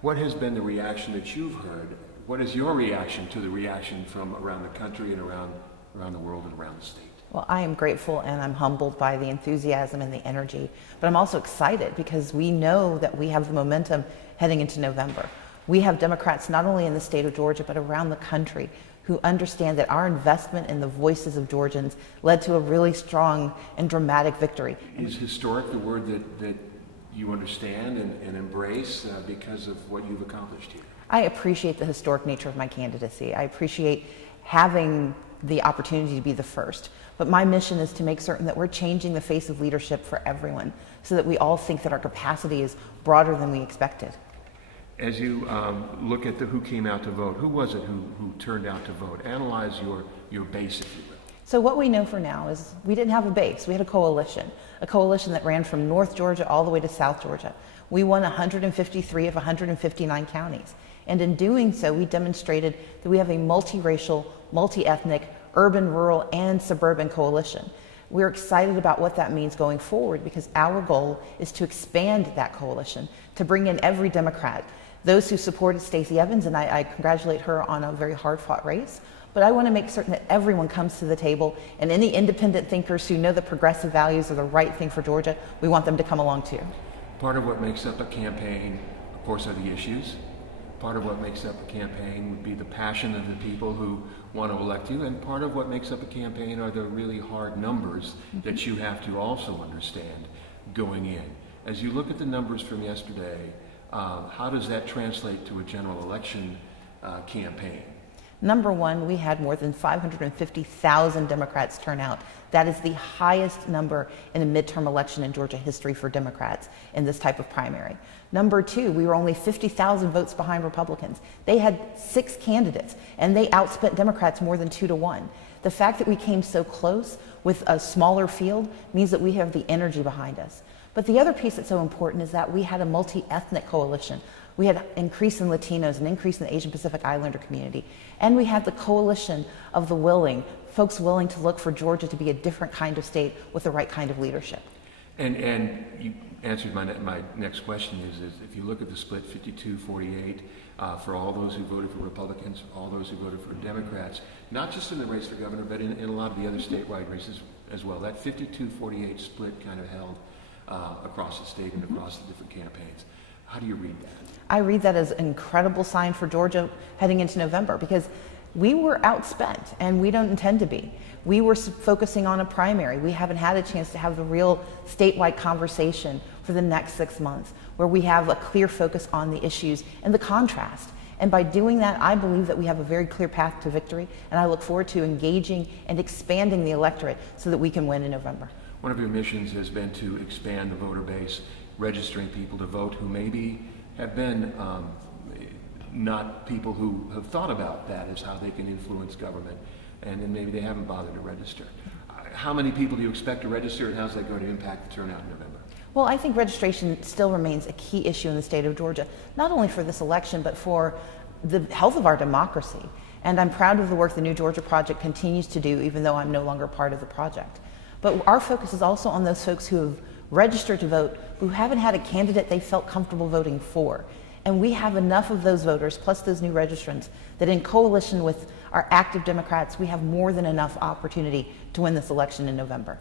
What has been the reaction that you've heard? What is your reaction to the reaction from around the country and around the world and around the state? Well, I am grateful and I'm humbled by the enthusiasm and the energy, but I'm also excited because we know that we have the momentum heading into November. We have Democrats not only in the state of Georgia, but around the country who understand that our investment in the voices of Georgians led to a really strong and dramatic victory. Is historic the word that you understand and embrace because of what you've accomplished here? I appreciate the historic nature of my candidacy. I appreciate having the opportunity to be the first. But my mission is to make certain that we're changing the face of leadership for everyone so that we all think that our capacity is broader than we expected. As you look at who came out to vote, who was it who turned out to vote? Analyze your base, if you will. So what we know for now is we didn't have a base. We had a coalition that ran from North Georgia all the way to South Georgia. We won 153 of 159 counties. And in doing so, we demonstrated that we have a multiracial, multi-ethnic, urban, rural, and suburban coalition. We're excited about what that means going forward because our goal is to expand that coalition, to bring in every Democrat. Those who supported Stacey Evans, and I congratulate her on a very hard-fought race, but I want to make certain that everyone comes to the table, and any independent thinkers who know that progressive values are the right thing for Georgia, we want them to come along too. Part of what makes up a campaign, of course, are the issues. Part of what makes up a campaign would be the passion of the people who want to elect you, and part of what makes up a campaign are the really hard numbers that you have to also understand going in. As you look at the numbers from yesterday, how does that translate to a general election campaign? Number one, we had more than 550,000 Democrats turn out. That is the highest number in a midterm election in Georgia history for Democrats in this type of primary. Number two, we were only 50,000 votes behind Republicans. They had 6 candidates, and they outspent Democrats more than 2 to 1. The fact that we came so close with a smaller field means that we have the energy behind us. But the other piece that's so important is that we had a multi-ethnic coalition. We had an increase in Latinos, an increase in the Asian Pacific Islander community. And we had the coalition of the willing, folks willing to look for Georgia to be a different kind of state with the right kind of leadership. And you answered my next question is if you look at the split 52-48 for all those who voted for Republicans, all those who voted for Democrats, not just in the race for governor, but in a lot of the other statewide races as well. That 52-48 split kind of held across the state and across the different campaigns. How do you read that? I read that as an incredible sign for Georgia heading into November because we were outspent and we don't intend to be. We were focusing on a primary. We haven't had a chance to have the real statewide conversation for the next 6 months where we have a clear focus on the issues and the contrast. And by doing that, I believe that we have a very clear path to victory, and I look forward to engaging and expanding the electorate so that we can win in November. One of your missions has been to expand the voter base, registering people to vote who maybe have been not people who have thought about that as how they can influence government, and then maybe they haven't bothered to register. How many people do you expect to register, and how's that going to impact the turnout in November? Well, I think registration still remains a key issue in the state of Georgia, not only for this election, but for the health of our democracy. And I'm proud of the work the New Georgia Project continues to do, even though I'm no longer part of the project. But our focus is also on those folks who have registered to vote who haven't had a candidate they felt comfortable voting for. And we have enough of those voters, plus those new registrants, that in coalition with our active Democrats, we have more than enough opportunity to win this election in November.